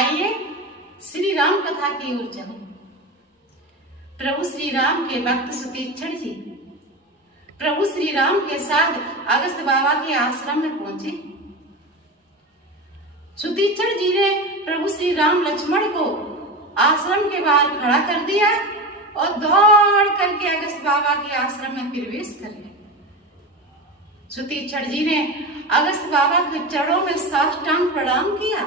आइए श्री राम कथा की ओर चले। प्रभु श्री राम के भक्त सुतीक्षण जी प्रभु श्री राम के साथ अगस्त बाबा के आश्रम में पहुंचे। सुतीक्षण जी ने प्रभु श्री राम लक्ष्मण को आश्रम के बाहर खड़ा कर दिया और दौड़ करके अगस्त बाबा के आश्रम में प्रवेश कर गए। सुतीक्षण जी ने अगस्त बाबा के चरणों में साष्टांग प्रणाम किया,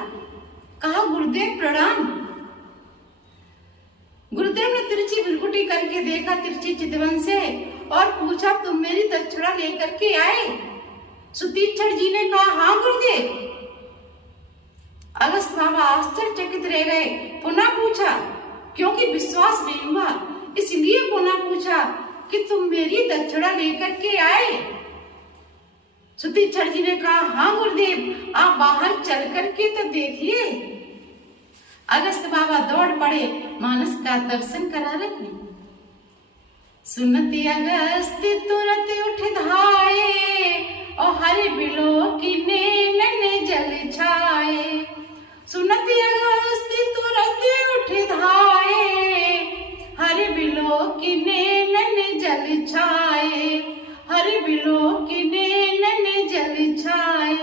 कहा गुरुदेव प्रणाम। गुरुदेव ने तिरछी भ्रुकुटी करके देखा तिरछी चितवन से और पूछा तुम मेरी दक्षिणा लेकर के आए? सुतीक्षण जी ने कहा हाँ गुरुदेव। अगस्त बाबा आश्चर्यचकित रह गए। पुनः पूछा, क्योंकि विश्वास नहीं हुआ इसलिए पुनः पूछा कि तुम मेरी दक्षिणा लेकर के आए? सुतीक्षण जी ने कहा हाँ गुरुदेव, आप बाहर चल करके तो देखिए। अगस्त बाबा दौड़ पड़े मानस का दर्शन करा रहे। सुनती अगस्त तुरंत उठ धाये और हरि बिलो की नैनन जल छाए। सुनती अगस्त तुरंत उठ धाये हरि बिलो की नैनन जल छाए। हरि बिलो की नैनन जल छाए।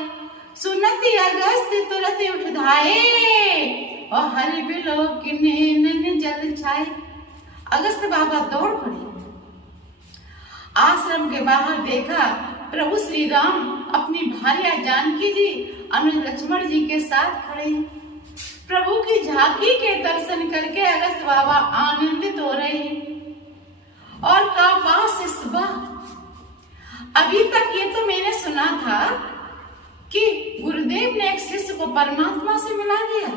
सुनती अगस्त तुरंत उठ धाये और हरि बिलो की नैनन जल छाए। अगस्त बाबा दौड़ पड़े। आश्रम के बाहर देखा प्रभु श्री राम अपनी भार्या जानकी जी अनुज लक्ष्मण जी के साथ खड़े हैं। प्रभु की झांकी के दर्शन करके अगस्त बाबा आनंदित हो रहे हैं और कहा अभी तक ये तो मैंने सुना था कि गुरुदेव ने एक शिष्य को परमात्मा से मिला दिया,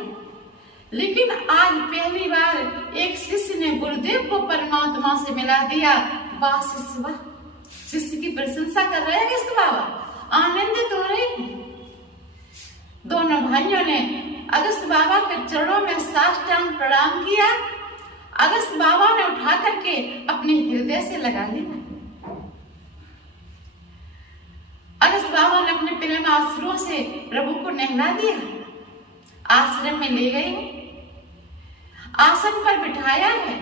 लेकिन आज पहली बार एक शिष्य ने गुरुदेव को परमात्मा से मिला दिया। वाह शिष्य वाह। शिष्य की प्रशंसा कर रहे हैं अगस्त बाबा, आनंदित हो रहे हैं। दोनों भाइयों ने अगस्त बाबा के चरणों में साष्टांग प्रणाम किया। अगस्त बाबा ने उठा करके अपने हृदय से लगा लिया। अगस्त बाबा ने अपने प्रेम आश्रुओं से प्रभु को नहला दिया। आश्रम में ले गए, आसन पर बिठाया है,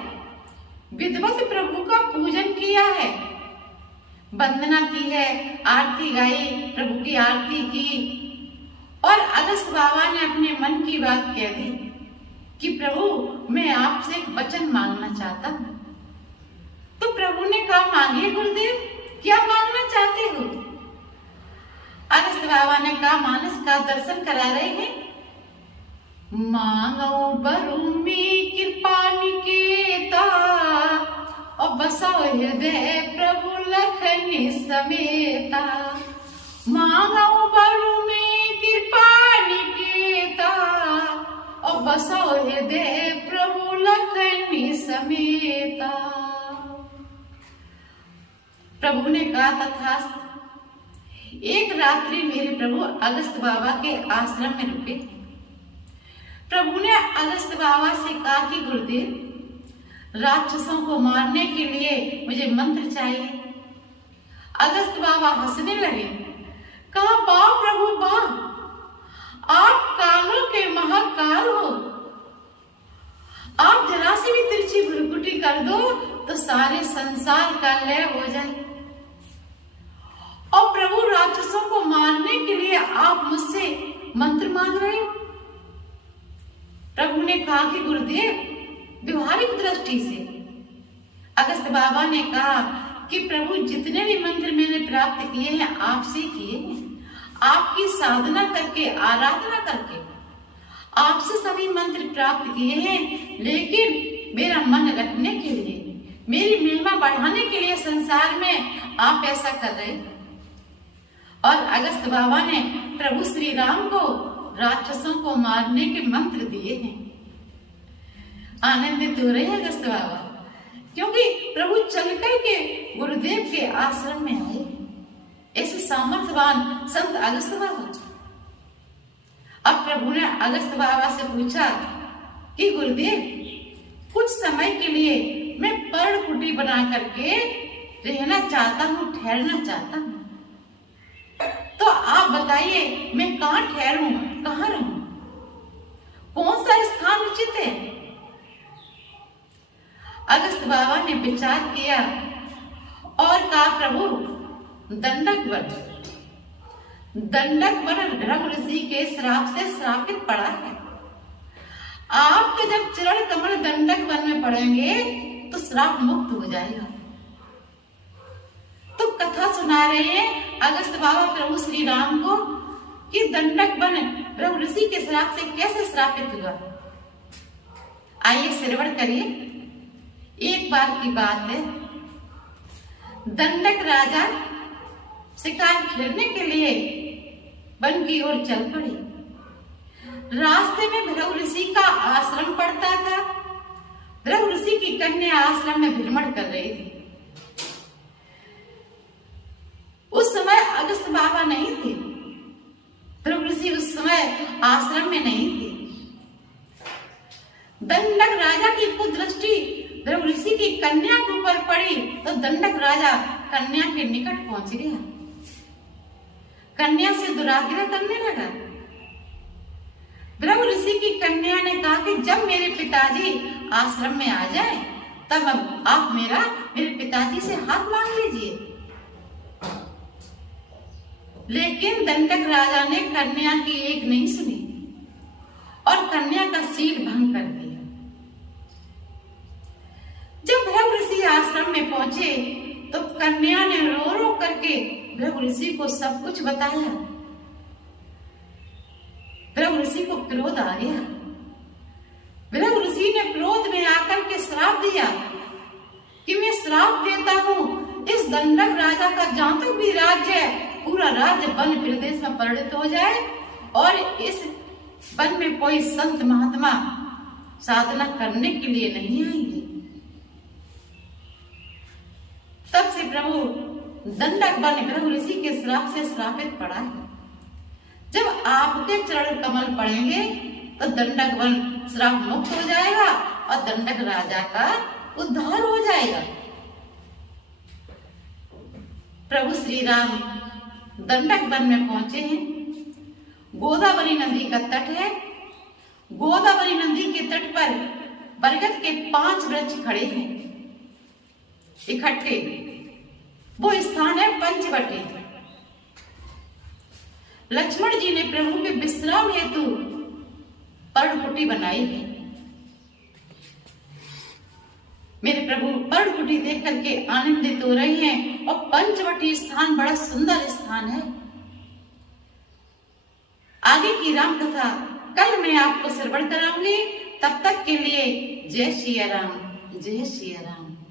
विधिवत प्रभु का पूजन किया है, वंदना की है, आरती गाई, प्रभु की आरती की और अगस्त बाबा ने अपने मन की बात कह दी कि प्रभु मैं आपसे एक वचन मांगना चाहता हूँ। तो प्रभु ने कहा मांगिए गुरुदेव, क्या मांगना चाहते हो? अगस्त बाबा ने कहा मानस का दर्शन करा रहे हैं। मांगो बरु में कृपा निकेता और बसाओ हृदय प्रभु लखनी समेता। मांगो बरु में कृपा निकेता और बसाओ हृदय प्रभु लखनी समेता। प्रभु ने कहा तथास्तु। एक रात्रि मेरे प्रभु अगस्त बाबा के आश्रम में रुके। प्रभु ने अगस्त बाबा से कहा कि गुरुदेव राक्षसों को मारने के लिए मुझे मंत्र चाहिए। अगस्त बाबा हंसने लगे, कहा वाह प्रभु वाह, आप कालों के महाकाल हो। आप जरा से भी तिरछी भ्रुकुटी कर दो तो सारे संसार का लय हो जाए। और प्रभु राक्षसों को मारने के लिए आप मुझसे मंत्र मांग रहे हो। प्रभु ने कहा कि गुरुदेव व्यवहारिक दृष्टि से। अगस्त बाबा ने कहा कि प्रभु जितने भी मंत्र मैंने प्राप्त किए हैं आपसे किए हैं, आपकी साधना करके आराधना करके आपसे सभी मंत्र प्राप्त किए हैं, लेकिन मेरा मन रखने के लिए, मेरी महिमा बढ़ाने के लिए संसार में आप ऐसा कर रहे हैं। और अगस्त बाबा ने प्रभु श्री राम को राक्षसों को मारने के मंत्र दिए हैं। आनंदित हो रहे हैं अगस्त बाबा, क्योंकि प्रभु चलकर के गुरुदेव के आश्रम में आए। ऐसे सामर्थ्यवान संत अगस्त बाबा। अब प्रभु ने अगस्त बाबा से पूछा कि गुरुदेव कुछ समय के लिए मैं पर्णकुटी बना करके रहना चाहता हूँ, ठहरना चाहता हूँ, तो आप बताइए मैं कहाँ ठहरूं, कहाँ रहूं? कौन सा सोचते हैं। अगस्त बाबा ने विचार किया और कहा, प्रभु दंडक वन भृगु ऋषि के श्राप से श्रापित पड़ा है। आपके जब चरण कमल दंडक वन में पड़ेंगे तो श्राप मुक्त हो जाएगा। तो कथा सुना रहे हैं अगस्त बाबा प्रभु श्री राम को कि दंडक वन भृगु ऋषि के श्राप से कैसे श्रापित हुआ। आइए श्रवण करिए। एक बार की बात है, दंडक राजा शिकार खेलने के लिए वन की ओर चल पड़े। रास्ते में भृगु ऋषि का आश्रम पड़ता था। भृगु ऋषि की कन्या आश्रम में भ्रमण कर रही थी। उस समय अगस्त बाबा नहीं थे। भृगु ऋषि उस समय आश्रम में नहीं थे। दंडक राजा की कुदृष्टि भृगु ऋषि की कन्या के ऊपर पड़ी तो दंडक राजा कन्या के निकट पहुंच गया। कन्या से दुराग्रह करने लगा। भृगु ऋषि की कन्या ने कहा कि जब मेरे पिताजी आश्रम में आ जाए तब आप मेरे पिताजी से हाथ मांग लीजिए। लेकिन दंडक राजा ने कन्या की एक नहीं सुनी और कन्या का शील भंग कर दिया। जब भृगु ऋषि आश्रम में पहुंचे तो कन्या ने रो रो करके भृगु ऋषि को सब कुछ बताया। भृगु ऋषि को क्रोध आ गया। भृगु ऋषि ने क्रोध में आकर के श्राप दिया कि मैं श्राप देता हूँ, इस दंडक राजा का जहां तक भी राज्य है पूरा राज्य वन प्रदेश में परिणत हो जाए और इस वन में कोई संत महात्मा साधना करने के लिए नहीं आएंगे। तब से प्रभु दंडक वन भृगु ऋषि के श्राप से श्रापित पड़ा है। जब आपके चरण कमल पड़ेंगे तो दंडक वन श्राप मुक्त हो जाएगा और दंडक राजा का उद्धार हो जाएगा। प्रभु श्री राम दंडक वन में पहुंचे हैं। गोदावरी नदी का तट है। गोदावरी नदी के तट पर बरगद के 5 वृक्ष खड़े हैं इकट्ठे। वो स्थान है पंचवटी। लक्ष्मण जी ने प्रभु के विश्राम हेतु पर्णकुटी बनाई है। मेरे प्रभु पर्णकुटी देख करके आनंदित हो रहे हैं और पंचवटी स्थान बड़ा सुंदर स्थान है। आगे की राम कथा कल मैं आपको श्रवण कराऊंगी। तब तक के लिए जय सिया राम, जय सिया राम।